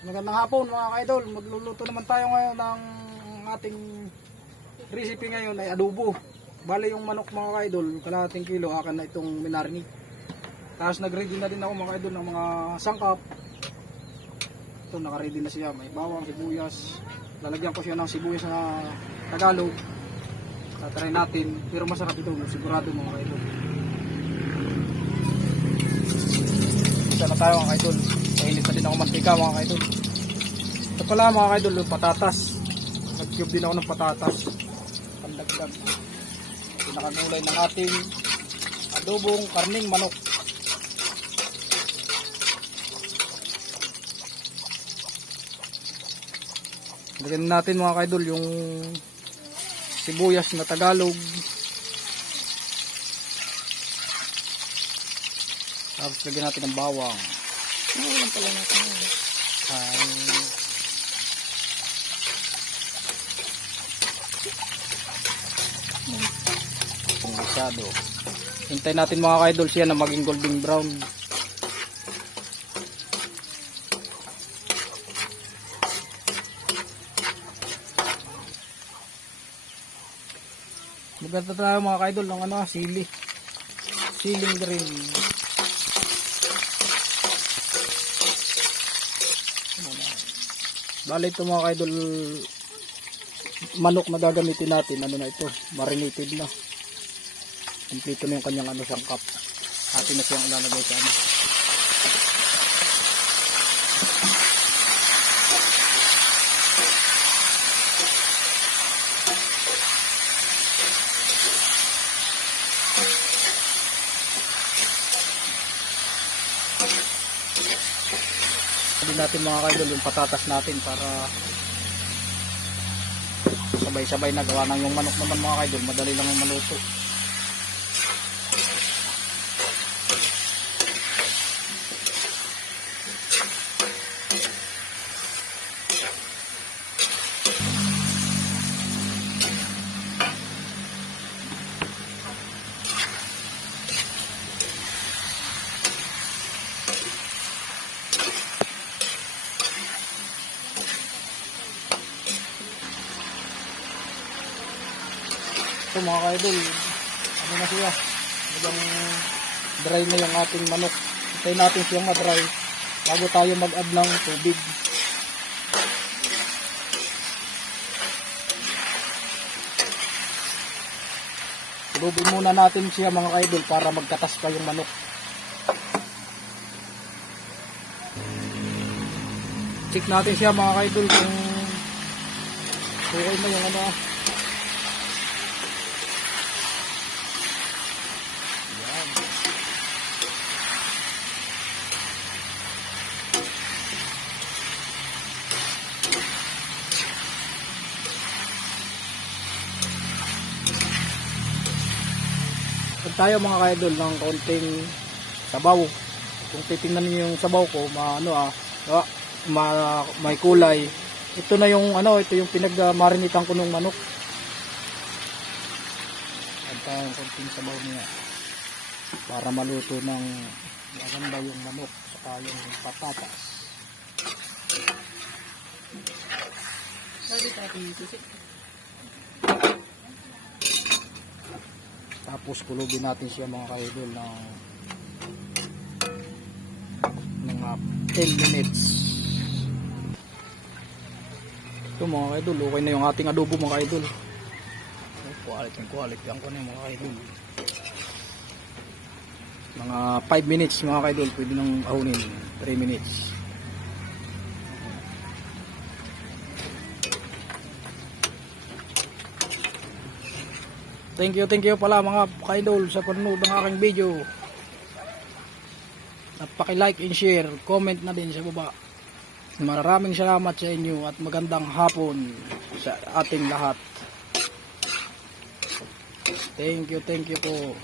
Magandang hapon mga ka-idol. Magluluto naman tayo ngayon ng ating recipe ngayon ay adobo. Bale yung manok mga ka-idol, kalahating kilo akan na itong minarinig. Tapos nag-ready na din ako mga ka-idol ng mga sangkap. Ito naka-ready na siya, may bawang, sibuyas. Lalagyan ko siya ng sibuyas na Tagalog. Tatry natin, pero masarap ito, sigurado mga ka-idol. Isa na tayo mga ka-idol. Mainit na din ako mantika mga ka-idol. Ito pala mga ka-idol, patatas. Nag-cube din ako ng patatas. Pandagdag. Pinakagulay ng ating adobong karning manok. Lagyan natin mga ka-idol yung sibuyas na Tagalog. Tapos lagyan natin ng bawang. Lang pala natin. Masyado. Hintay natin mga ka-idol siya na maging golden brown. Maganda tayo mga ka-idol ng sili. Siling green. Bale ito mga ka-idol, manok na gagamitin natin, na ito, marinated na. Kompleto na yung kanyang sangkap. Atin na siyang ilalagay sa Sabi natin mga kaidol yung patatas natin para sabay-sabay na gawa ng yung manok naman mga kaidol, madali lang yung maluto. Ito mga ka-idol, na siya, hanggang dry na yung ating manok. Hintay natin siyang ma-dry bago tayo mag-add ng tubig. Tulubin muna natin siya mga ka-idol para magkatas pa yung manok. Check natin siya mga ka-idol kung okay na yung tayo mga ka-idol ng konting sabaw. Kung titingnan niyo yung sabaw ko, may kulay. Ito na yung ito yung pinag-marinitan ko ng manok. Add tayo ng konting sabaw niya para maluto ng maganda yung manok saka yung patatas. Tapos kulubin natin siya mga ka-idol ng mga 10 minutes. Ito mga ka-idol, okay na yung ating adobo mga ka-idol. Quality ang kunin mga ka-idol. Mga 5 minutes mga ka-idol, pwede nang ahunin. 3 minutes. Thank you pala mga ka-idol sa panonood ng aking video. At paki-like and share, comment na din sa baba. Maraming salamat sa inyo at magandang hapon sa ating lahat. Thank you po.